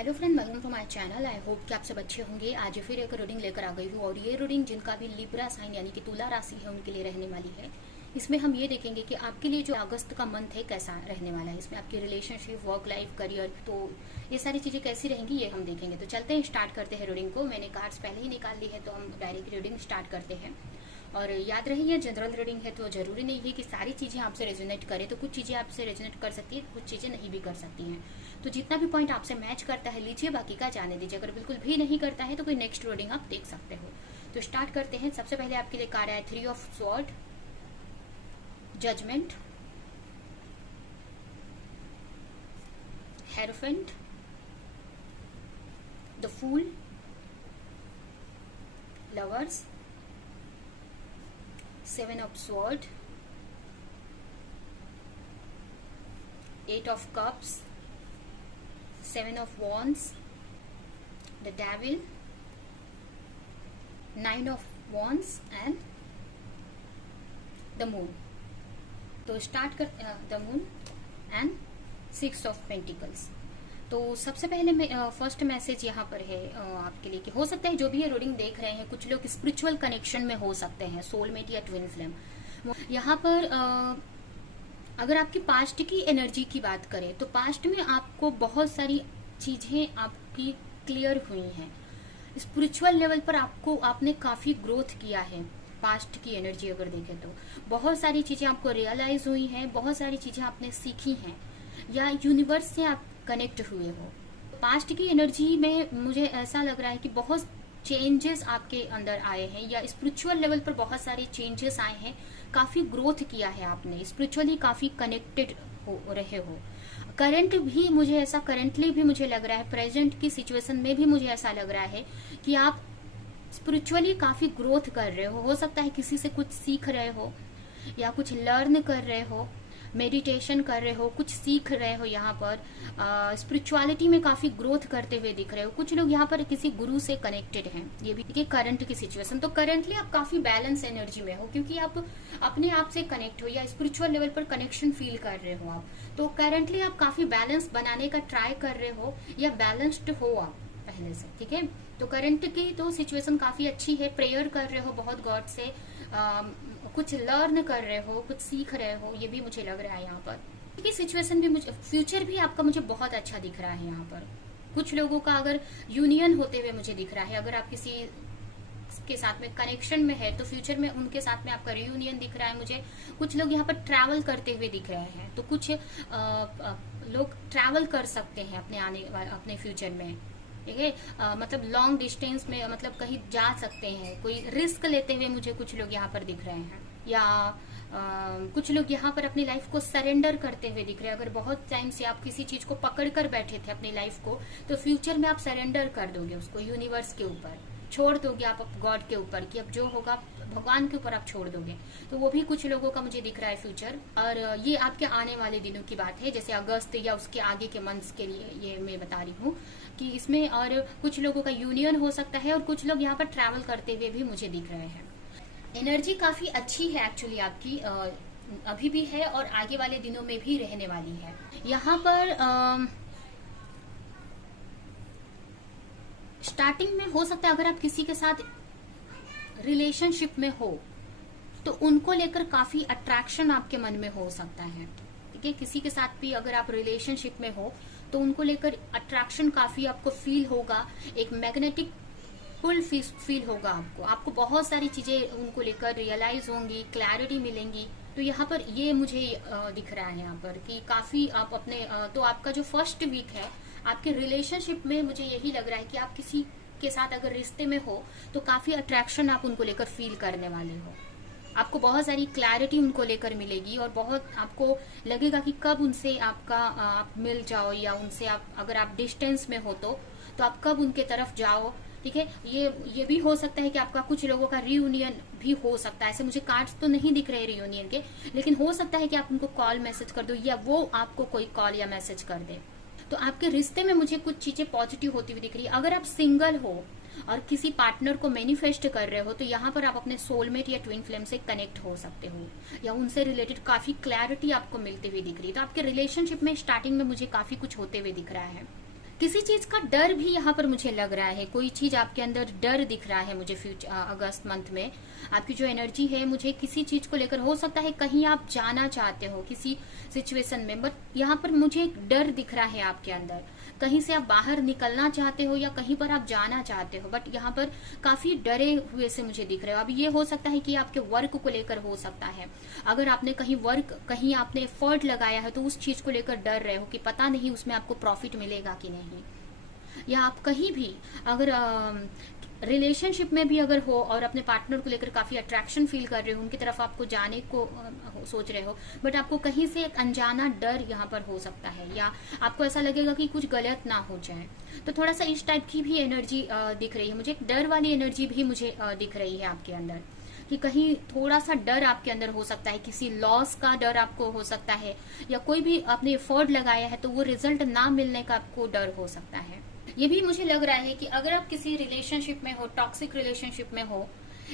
Hello friend, welcome to my channel. I hope कि आप सब अच्छे होंगे। आज फिर एक रीडिंग लेकर आ गई हूँ और ये रीडिंग जिनका भी लिब्रा साइन यानी कि तुला राशि है उनके लिए रहने वाली है। इसमें हम ये देखेंगे कि आपके लिए जो अगस्त का मंथ है कैसा रहने वाला है। इसमें आपकी रिलेशनशिप, वर्क लाइफ, करियर, तो ये सारी चीजें कैसी रहेंगी ये हम देखेंगे। तो चलते हैं, स्टार्ट करते हैं रीडिंग को। मैंने कार्ड्स पहले ही निकाल ली है तो हम डायरेक्ट रीडिंग स्टार्ट करते हैं। और याद रही ये जनरल रीडिंग है तो जरूरी नहीं है कि सारी चीजें आपसे रेजोनेट करें। तो कुछ चीजें आपसे रेजोनेट कर सकती है, कुछ चीजें नहीं भी कर सकती हैं। तो जितना भी पॉइंट आपसे मैच करता है लीजिए, बाकी का जाने दीजिए। अगर बिल्कुल भी नहीं करता है तो कोई नेक्स्ट रीडिंग आप देख सकते हो। तो स्टार्ट करते हैं। सबसे पहले आपके लिए कार्ड है 3 of sword, judgement, hierophant, the fool, lovers, 7 of sword, 8 of cups, 7 of wands, the devil, 9 of wands and the moon. तो स्टार्ट कर the moon and 6 of pentacles। तो सबसे पहले मैं फर्स्ट मैसेज यहाँ पर है आपके लिए कि हो सकता है जो भी ये रीडिंग देख रहे हैं कुछ लोग स्पिरिचुअल कनेक्शन में हो सकते हैं, सोलमेट या ट्विन फ्लेम। यहाँ पर अगर आपकी पास्ट की एनर्जी की बात करें तो पास्ट में आपको बहुत सारी चीजें आपकी क्लियर हुई हैं। स्पिरिचुअल लेवल पर आपने काफी ग्रोथ किया है। पास्ट की एनर्जी अगर देखें तो बहुत सारी चीजें आपको रियलाइज हुई हैं, बहुत सारी चीजें आपने सीखी हैं या यूनिवर्स से आप कनेक्ट हुए हो। पास्ट की एनर्जी में मुझे ऐसा लग रहा है कि बहुत चेंजेस आपके अंदर आए हैं या स्पिरिचुअल लेवल पर बहुत सारे चेंजेस आए हैं। काफी ग्रोथ किया है आपने, स्पिरिचुअली काफी कनेक्टेड हो रहे हो। करंटली भी मुझे लग रहा है, प्रेजेंट की सिचुएशन में भी मुझे ऐसा लग रहा है कि आप स्पिरिचुअली काफी ग्रोथ कर रहे हो सकता है किसी से कुछ सीख रहे हो या कुछ लर्न कर रहे हो, मेडिटेशन कर रहे हो, कुछ सीख रहे हो। यहाँ पर स्पिरिचुअलिटी में काफी ग्रोथ करते हुए दिख रहे हो। कुछ लोग यहाँ पर किसी गुरु से कनेक्टेड हैं। ये भी देखिए करंट की सिचुएशन। तो करंटली आप काफी बैलेंस एनर्जी में हो क्योंकि आप अपने आप से कनेक्ट हो या स्पिरिचुअल लेवल पर कनेक्शन फील कर रहे हो आप। तो करंटली आप काफी बैलेंस बनाने का ट्राई कर रहे हो या बैलेंस्ड हो आप पहले से, ठीक है। तो करंट की तो सिचुएशन काफी अच्छी है। प्रेयर कर रहे हो बहुत गॉड से, कुछ लर्न कर रहे हो, कुछ सीख रहे हो, ये भी मुझे लग रहा है यहाँ पर। ये सिचुएशन भी मुझे, फ्यूचर भी आपका मुझे बहुत अच्छा दिख रहा है यहाँ पर। कुछ लोगों का अगर यूनियन होते हुए मुझे दिख रहा है, अगर आप किसी के साथ में कनेक्शन में है तो फ्यूचर में उनके साथ में आपका रियूनियन दिख रहा है मुझे। कुछ लोग यहाँ पर ट्रैवल करते हुए दिख रहे हैं, तो कुछ लोग ट्रैवल कर सकते हैं अपने फ्यूचर में, ठीक है। मतलब लॉन्ग डिस्टेंस में, मतलब कहीं जा सकते हैं, कोई रिस्क लेते हुए मुझे कुछ लोग यहाँ पर दिख रहे हैं। या कुछ लोग यहाँ पर अपनी लाइफ को सरेंडर करते हुए दिख रहे हैं। अगर बहुत टाइम से आप किसी चीज को पकड़ कर बैठे थे अपनी लाइफ को, तो फ्यूचर में आप सरेंडर कर दोगे उसको, यूनिवर्स के ऊपर छोड़ दोगे, आप गॉड के ऊपर, कि अब जो होगा भगवान के ऊपर आप छोड़ दोगे। तो वो भी कुछ लोगों का मुझे दिख रहा है फ्यूचर। और ये आपके आने वाले दिनों की बात है, जैसे अगस्त या उसके आगे के मंथ्स के लिए ये मैं बता रही हूँ कि इसमें और कुछ लोगों का यूनियन हो सकता है और कुछ लोग यहाँ पर ट्रैवल करते हुए भी मुझे दिख रहे हैं। एनर्जी काफी अच्छी है एक्चुअली आपकी, अभी भी है और आगे वाले दिनों में भी रहने वाली है। यहाँ पर स्टार्टिंग में हो सकता है अगर आप किसी के साथ रिलेशनशिप में हो तो उनको लेकर काफी अट्रैक्शन आपके मन में हो सकता है, ठीक है। किसी के साथ भी अगर आप रिलेशनशिप में हो तो उनको लेकर अट्रैक्शन काफी आपको फील होगा, एक मैग्नेटिक पुल फील होगा आपको बहुत सारी चीजें उनको लेकर रियलाइज होंगी, क्लैरिटी मिलेंगी। तो यहाँ पर ये मुझे दिख रहा है यहाँ पर कि काफी आप अपने तो आपका जो फर्स्ट वीक है आपके रिलेशनशिप में, मुझे यही लग रहा है कि आप किसी के साथ अगर रिश्ते में हो तो काफी अट्रैक्शन आप उनको लेकर फील करने वाले हो। आपको बहुत सारी क्लैरिटी उनको लेकर मिलेगी और बहुत आपको लगेगा कि कब उनसे आप मिल जाओ, या उनसे आप अगर आप डिस्टेंस में हो तो आप कब उनके तरफ जाओ, ठीक है। ये भी हो सकता है कि आपका कुछ लोगों का रियूनियन भी हो सकता है। ऐसे मुझे कार्ड्स तो नहीं दिख रहे रियूनियन के, लेकिन हो सकता है कि आप उनको कॉल मैसेज कर दो या वो आपको कोई कॉल या मैसेज कर दे। तो आपके रिश्ते में मुझे कुछ चीजें पॉजिटिव होती हुई दिख रही है। अगर आप सिंगल हो और किसी पार्टनर को मैनिफेस्ट कर रहे हो तो यहाँ पर आप अपने सोलमेट या ट्विन फ्लेम से कनेक्ट हो सकते हो या उनसे रिलेटेड काफी क्लैरिटी आपको मिलती हुई दिख रही है। तो आपके रिलेशनशिप में स्टार्टिंग में मुझे काफी कुछ होते हुए दिख रहा है। किसी चीज का डर भी यहाँ पर मुझे लग रहा है, कोई चीज आपके अंदर डर दिख रहा है मुझे अगस्त मंथ में। आपकी जो एनर्जी है मुझे किसी चीज को लेकर, हो सकता है कहीं आप जाना चाहते हो किसी सिचुएशन में, बट यहाँ पर मुझे एक डर दिख रहा है आपके अंदर। कहीं से आप बाहर निकलना चाहते हो या कहीं पर आप जाना चाहते हो, बट यहाँ पर काफी डरे हुए से मुझे दिख रहे हो। अब ये हो सकता है कि आपके वर्क को लेकर हो सकता है, अगर आपने कहीं आपने एफर्ट लगाया है तो उस चीज को लेकर डर रहे हो कि पता नहीं उसमें आपको प्रॉफिट मिलेगा कि नहीं। या आप कहीं भी अगर रिलेशनशिप में भी अगर हो और अपने पार्टनर को लेकर काफी अट्रैक्शन फील कर रहे हो, उनकी तरफ आपको जाने को सोच रहे हो, बट आपको कहीं से एक अनजाना डर यहाँ पर हो सकता है, या आपको ऐसा लगेगा कि कुछ गलत ना हो जाए। तो थोड़ा सा इस टाइप की भी एनर्जी दिख रही है मुझे, एक डर वाली एनर्जी भी मुझे दिख रही है आपके अंदर, कि कहीं थोड़ा सा डर आपके अंदर हो सकता है, किसी लॉस का डर आपको हो सकता है, या कोई भी आपने एफर्ट लगाया है तो वो रिजल्ट ना मिलने का आपको डर हो सकता है। ये भी मुझे लग रहा है कि अगर आप किसी रिलेशनशिप में हो, टॉक्सिक रिलेशनशिप में हो,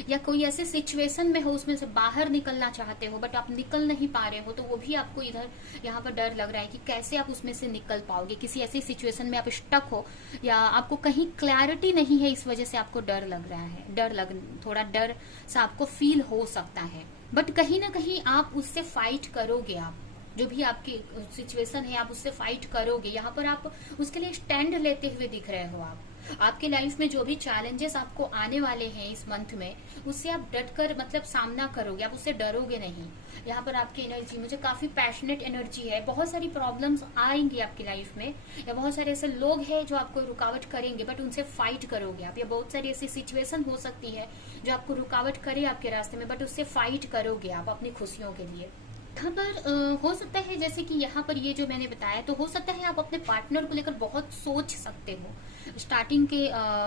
या कोई ऐसे सिचुएशन में हो उसमें से बाहर निकलना चाहते हो बट आप निकल नहीं पा रहे हो, तो वो भी आपको इधर यहाँ पर डर लग रहा है कि कैसे आप उसमें से निकल पाओगे। किसी ऐसी सिचुएशन में आप स्टक हो या आपको कहीं क्लैरिटी नहीं है, इस वजह से आपको डर लग रहा है, थोड़ा डर सा आपको फील हो सकता है। बट कहीं ना कहीं आप उससे फाइट करोगे, आप जो भी आपकी सिचुएशन है आप उससे फाइट करोगे। यहाँ पर आप उसके लिए स्टैंड लेते हुए दिख रहे हो। आप आपके लाइफ में जो भी चैलेंजेस आपको आने वाले हैं इस मंथ में, उससे आप डटकर मतलब सामना करोगे, आप उससे डरोगे नहीं। यहाँ पर आपकी एनर्जी मुझे काफी पैशनेट एनर्जी है। बहुत सारी प्रॉब्लम्स आएंगी आपकी लाइफ में, या बहुत सारे ऐसे लोग हैं जो आपको रुकावट करेंगे, बट उनसे फाइट करोगे आप। या बहुत सारी ऐसी सिचुएशन हो सकती है जो आपको रुकावट करे आपके रास्ते में, बट उससे फाइट करोगे आप अपनी खुशियों के लिए। यहाँ पर हो सकता है जैसे कि यहाँ पर ये जो मैंने बताया, तो हो सकता है आप अपने पार्टनर को लेकर बहुत सोच सकते हो। स्टार्टिंग के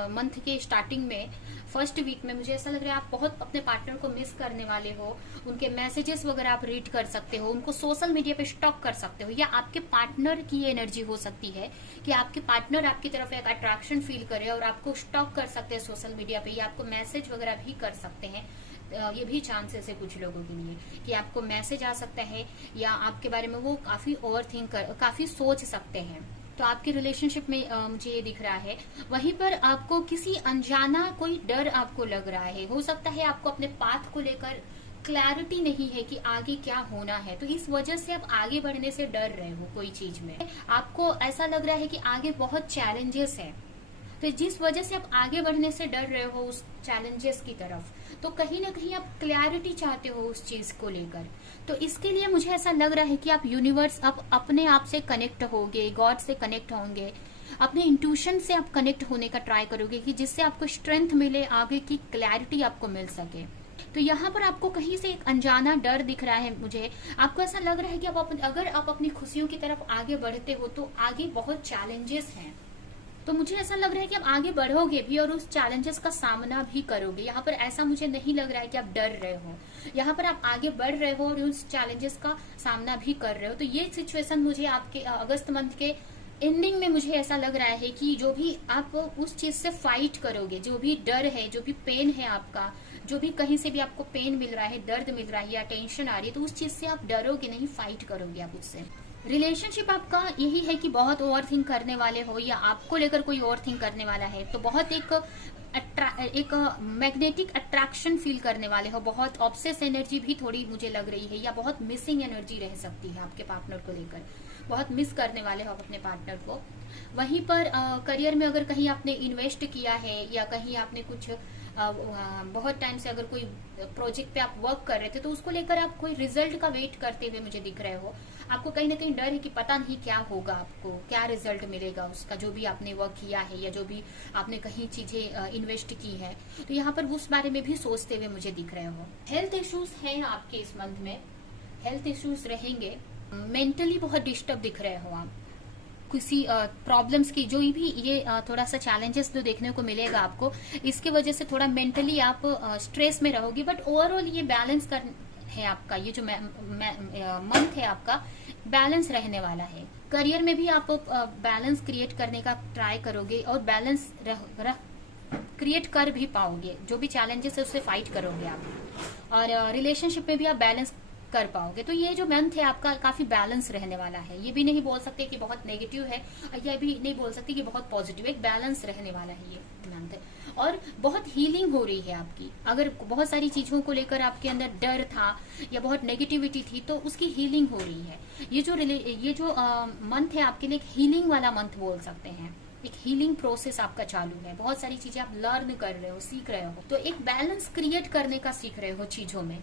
मंथ के स्टार्टिंग में, फर्स्ट वीक में मुझे ऐसा लग रहा है आप बहुत अपने पार्टनर को मिस करने वाले हो। उनके मैसेजेस वगैरह आप रीड कर सकते हो, उनको सोशल मीडिया पे स्टॉक कर सकते हो, या आपके पार्टनर की एनर्जी हो सकती है कि आपके पार्टनर आपकी तरफ एक अट्रैक्शन फील करे और आपको स्टॉक कर सकते हैं सोशल मीडिया पे, या आपको मैसेज वगैरह भी कर सकते हैं। ये भी चांसेस है कुछ लोगों के लिए कि आपको मैसेज आ सकता है, या आपके बारे में वो काफी काफी सोच सकते हैं। तो आपके रिलेशनशिप में मुझे ये दिख रहा है। वहीं पर आपको किसी अनजाना कोई डर आपको लग रहा है। हो सकता है आपको अपने पाथ को लेकर क्लैरिटी नहीं है कि आगे क्या होना है, तो इस वजह से आप आगे बढ़ने से डर रहे हो। कोई चीज में आपको ऐसा लग रहा है कि आगे बहुत चैलेंजेस है, तो जिस वजह से आप आगे बढ़ने से डर रहे हो उस चैलेंजेस की तरफ, तो कहीं ना कहीं आप क्लैरिटी चाहते हो उस चीज को लेकर। तो इसके लिए मुझे ऐसा लग रहा है कि आप यूनिवर्स, आप अपने आप से कनेक्ट होगे, गॉड से कनेक्ट होंगे, अपने इंट्यूशन से आप कनेक्ट होने का ट्राई करोगे कि जिससे आपको स्ट्रेंथ मिले, आगे की क्लैरिटी आपको मिल सके। तो यहाँ पर आपको कहीं से एक अनजाना डर दिख रहा है मुझे। आपको ऐसा लग रहा है कि अगर आप अपनी खुशियों की तरफ आगे बढ़ते हो तो आगे बहुत चैलेंजेस हैं। तो मुझे ऐसा लग रहा है कि आप आगे बढ़ोगे भी और उस चैलेंजेस का सामना भी करोगे। यहाँ पर ऐसा मुझे नहीं लग रहा है कि आप डर रहे हो, यहाँ पर आप आगे बढ़ रहे हो और उस चैलेंजेस का सामना भी कर रहे हो। तो ये सिचुएशन मुझे आपके अगस्त मंथ के एंडिंग में मुझे ऐसा लग रहा है कि जो भी आप उस चीज से फाइट करोगे, जो भी डर है, जो भी पेन है आपका, जो भी कहीं से भी आपको पेन मिल रहा है, दर्द मिल रहा है या टेंशन आ रही है, तो उस चीज से आप डरोगे नहीं, फाइट करोगे आप उससे। रिलेशनशिप आपका यही है कि बहुत ओवर थिंक करने वाले हो, या आपको लेकर कोई ओवर थिंक करने वाला है, तो बहुत एक मैग्नेटिक अट्रैक्शन फील करने वाले हो। बहुत ऑब्सेस एनर्जी भी थोड़ी मुझे लग रही है, या बहुत मिसिंग एनर्जी रह सकती है आपके पार्टनर को लेकर। बहुत मिस करने वाले हो अपने पार्टनर को। वहीं पर करियर में अगर कहीं आपने इन्वेस्ट किया है, या कहीं आपने कुछ बहुत टाइम से अगर कोई प्रोजेक्ट पे आप वर्क कर रहे थे, तो उसको लेकर आप कोई रिजल्ट का वेट करते हुए मुझे दिख रहे हो। आपको कहीं ना कहीं डर है कि पता नहीं क्या होगा, आपको क्या रिजल्ट मिलेगा उसका, जो भी आपने वर्क किया है या जो भी आपने कहीं चीजें इन्वेस्ट की है। तो यहाँ पर उस बारे में भी सोचते हुए मुझे दिख रहे हो। हेल्थ इश्यूज हैं आपके इस मंथ में, हेल्थ इश्यूज रहेंगे। मेंटली बहुत डिस्टर्ब दिख रहे हो आप, किसी प्रॉब्लम्स की जो भी ये थोड़ा सा चैलेंजेस जो देखने को मिलेगा आपको, इसके वजह से थोड़ा मेंटली आप स्ट्रेस में रहोगे। बट ओवरऑल ये बैलेंस कर है आपका, ये जो मंथ है आपका बैलेंस रहने वाला है। करियर में भी आप बैलेंस क्रिएट करने का ट्राई करोगे और बैलेंस क्रिएट कर भी पाओगे। जो भी चैलेंजेस है उससे फाइट करोगे आप। और रिलेशनशिप में भी आप बैलेंस कर पाओगे। तो ये जो मंथ है आपका काफी बैलेंस रहने वाला है। ये भी नहीं बोल सकते कि बहुत नेगेटिव है, या भी नहीं बोल सकते कि बहुत पॉजिटिव, एक बैलेंस रहने वाला है ये मंथ। और बहुत हीलिंग हो रही है आपकी। अगर बहुत सारी चीजों को लेकर आपके अंदर डर था या बहुत नेगेटिविटी थी, तो उसकी हीलिंग हो रही है। ये जो मंथ है आपके लिए एक हीलिंग वाला मंथ बोल सकते हैं। एक हीलिंग प्रोसेस आपका चालू है, बहुत सारी चीजें आप लर्न कर रहे हो, सीख रहे हो। तो एक बैलेंस क्रिएट करने का सीख रहे हो चीजों में,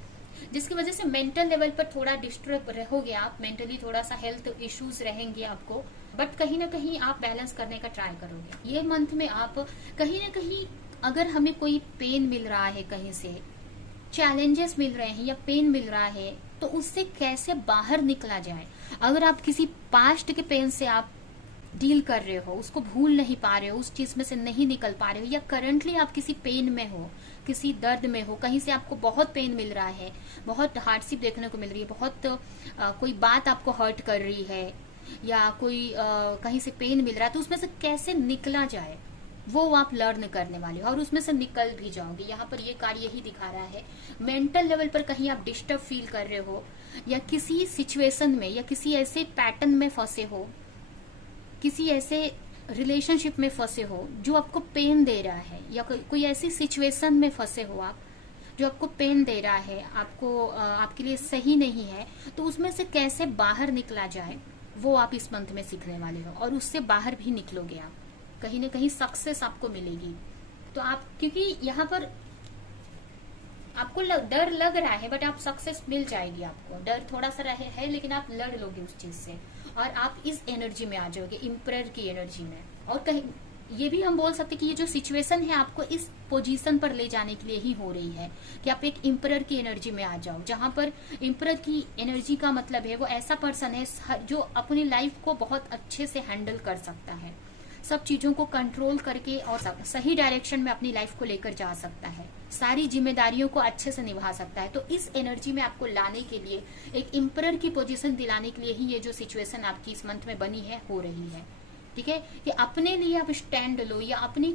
जिसकी वजह से मेंटल लेवल पर थोड़ा डिस्टर्ब रहोगे आप, मेंटली थोड़ा सा हेल्थ इश्यूज रहेंगे आपको, बट कहीं ना कहीं आप बैलेंस करने का ट्राई करोगे। ये मंथ में आप कहीं ना कहीं, अगर हमें कोई पेन मिल रहा है, कहीं से चैलेंजेस मिल रहे हैं या पेन मिल रहा है, तो उससे कैसे बाहर निकला जाए। अगर आप किसी पास्ट के पेन से आप डील कर रहे हो, उसको भूल नहीं पा रहे हो, उस चीज में से नहीं निकल पा रहे हो, या करंटली आप किसी पेन में हो, किसी दर्द में हो, कहीं से आपको बहुत पेन मिल रहा है, बहुत हार्डशिप देखने को मिल रही है, बहुत कोई बात आपको हर्ट कर रही है, या कोई कहीं से पेन मिल रहा है, तो उसमें से कैसे निकला जाए वो आप लर्न करने वाले हो, और उसमें से निकल भी जाओगे। यहाँ पर ये कार्ड यही दिखा रहा है। मेंटल लेवल पर कहीं आप डिस्टर्ब फील कर रहे हो, या किसी सिचुएशन में या किसी ऐसे पैटर्न में फंसे हो, किसी ऐसे रिलेशनशिप में फंसे हो जो आपको पेन दे रहा है, या कोई ऐसी सिचुएशन में फंसे हो आप जो आपको पेन दे रहा है, आपको आपके लिए सही नहीं है, तो उसमें से कैसे बाहर निकला जाए वो आप इस मंथ में सीखने वाले हो। और उससे बाहर भी निकलोगे आप, कहीं ना कहीं सक्सेस आपको मिलेगी। तो आप, क्योंकि यहाँ पर आपको डर लग रहा है, बट आप सक्सेस मिल जाएगी आपको। डर थोड़ा सा है, लेकिन आप लड़ लोगे उस चीज से, और आप इस एनर्जी में आ जाओगे, इम्परर की एनर्जी में। और कहीं ये भी हम बोल सकते कि ये जो सिचुएशन है आपको इस पोजीशन पर ले जाने के लिए ही हो रही है, कि आप एक इम्परर की एनर्जी में आ जाओ। जहां पर इम्परर की एनर्जी का मतलब है वो ऐसा पर्सन है जो अपनी लाइफ को बहुत अच्छे से हैंडल कर सकता है, सब चीजों को कंट्रोल करके और सही डायरेक्शन में अपनी लाइफ को लेकर जा सकता है, सारी जिम्मेदारियों को अच्छे से निभा सकता है। तो इस एनर्जी में आपको लाने के लिए, एक इम्परर की पोजीशन दिलाने के लिए ही ये जो सिचुएशन आपकी इस मंथ में बनी है, हो रही है। ठीक है, कि अपने लिए आप स्टैंड लो, या अपनी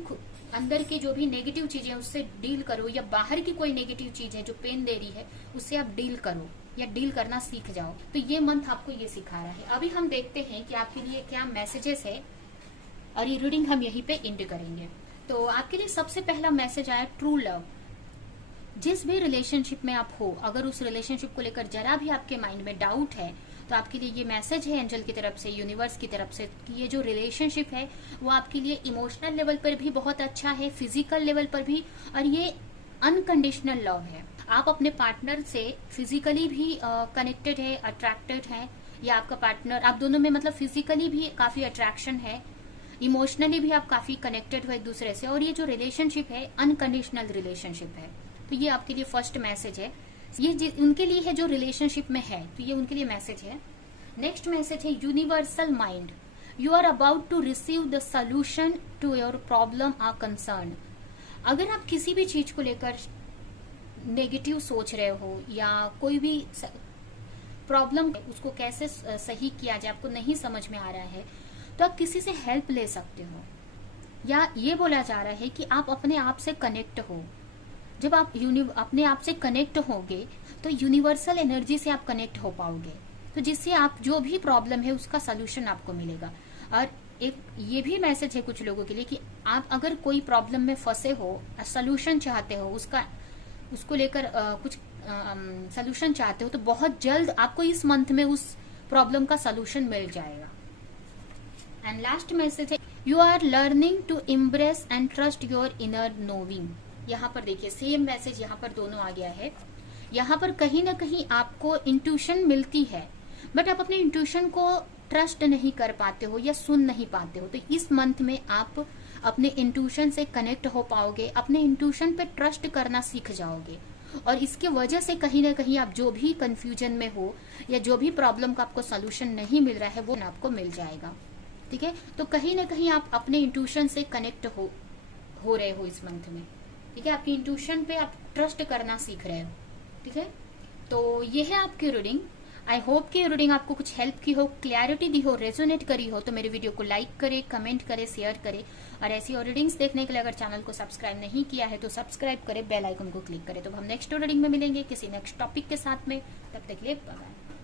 अंदर की जो भी नेगेटिव चीजें उससे डील करो, या बाहर की कोई नेगेटिव चीज है जो पेन दे रही है उससे आप डील करो, या डील करना सीख जाओ। तो ये मंथ आपको ये सिखा रहा है। अभी हम देखते हैं कि आपके लिए क्या मैसेजेस है, और ये रीडिंग हम यहीं पे एंड करेंगे। तो आपके लिए सबसे पहला मैसेज आया ट्रू लव। जिस भी रिलेशनशिप में आप हो, अगर उस रिलेशनशिप को लेकर जरा भी आपके माइंड में डाउट है, तो आपके लिए ये मैसेज है एंजल की तरफ से, यूनिवर्स की तरफ से, कि ये जो रिलेशनशिप है वो आपके लिए इमोशनल लेवल पर भी बहुत अच्छा है, फिजिकल लेवल पर भी, और ये अनकंडीशनल लव है। आप अपने पार्टनर से फिजिकली भी कनेक्टेड है, अट्रैक्टेड है, या आपका पार्टनर, आप दोनों में मतलब फिजिकली भी काफी अट्रैक्शन है, इमोशनली भी आप काफी कनेक्टेड हो एक दूसरे से, और ये जो रिलेशनशिप है अनकंडीशनल रिलेशनशिप है। तो ये आपके लिए फर्स्ट मैसेज है। ये उनके लिए है जो रिलेशनशिप में है, तो ये उनके लिए मैसेज है। नेक्स्ट मैसेज है universal mind. You are about to receive the solution to your problem or concern. अगर आप किसी भी चीज को लेकर नेगेटिव सोच रहे हो, या कोई भी प्रॉब्लम उसको कैसे सही किया जाए आपको नहीं समझ में आ रहा है, तो आप किसी से हेल्प ले सकते हो। या ये बोला जा रहा है कि आप अपने आप से कनेक्ट हो। जब आप अपने आप से कनेक्ट होगे तो यूनिवर्सल एनर्जी से आप कनेक्ट हो पाओगे, तो जिससे आप जो भी प्रॉब्लम है उसका सोल्यूशन आपको मिलेगा। और एक ये भी मैसेज है कुछ लोगों के लिए कि आप अगर कोई प्रॉब्लम में फंसे हो, सोल्यूशन चाहते हो, उसको लेकर कुछ सोल्यूशन चाहते हो, तो बहुत जल्द आपको इस मंथ में उस प्रॉब्लम का सोल्यूशन मिल जाएगा। एंड लास्ट मैसेज है you are learning to embrace and trust your inner knowing. यहाँ पर देखिए सेम मैसेज यहाँ पर दोनों आ गया है। यहाँ पर कहीं ना कहीं आपको इंट्यूशन मिलती है, बट आप अपने इंट्यूशन को ट्रस्ट नहीं कर पाते हो या सुन नहीं पाते हो। तो इस मंथ में आप अपने इंट्यूशन से कनेक्ट हो पाओगे, अपने इंट्यूशन पे ट्रस्ट करना सीख जाओगे, और इसके वजह से कहीं ना कहीं आप जो भी कंफ्यूजन में हो या जो भी प्रॉब्लम का आपको सोल्यूशन नहीं मिल रहा है वो आपको मिल जाएगा। ठीक है, तो कहीं ना कहीं आप अपने इंट्यूशन से कनेक्ट हो रहे हो इस मंथ में। ठीक है, आपकी इंट्यूशन पे आप ट्रस्ट करना सीख रहे हो। ठीक है, तो ये है आपकी रीडिंग। आई होप कि रीडिंग आपको कुछ हेल्प की हो, क्लैरिटी दी हो, रेजोनेट करी हो। तो मेरे वीडियो को लाइक करे, कमेंट करे, शेयर करे, और ऐसी और रीडिंग्स देखने के लिए अगर चैनल को सब्सक्राइब नहीं किया है तो सब्सक्राइब करे, बेल आइकन को क्लिक करे। तो हम नेक्स्ट रीडिंग में मिलेंगे किसी नेक्स्ट टॉपिक के साथ में। तब तक के लिए बाय।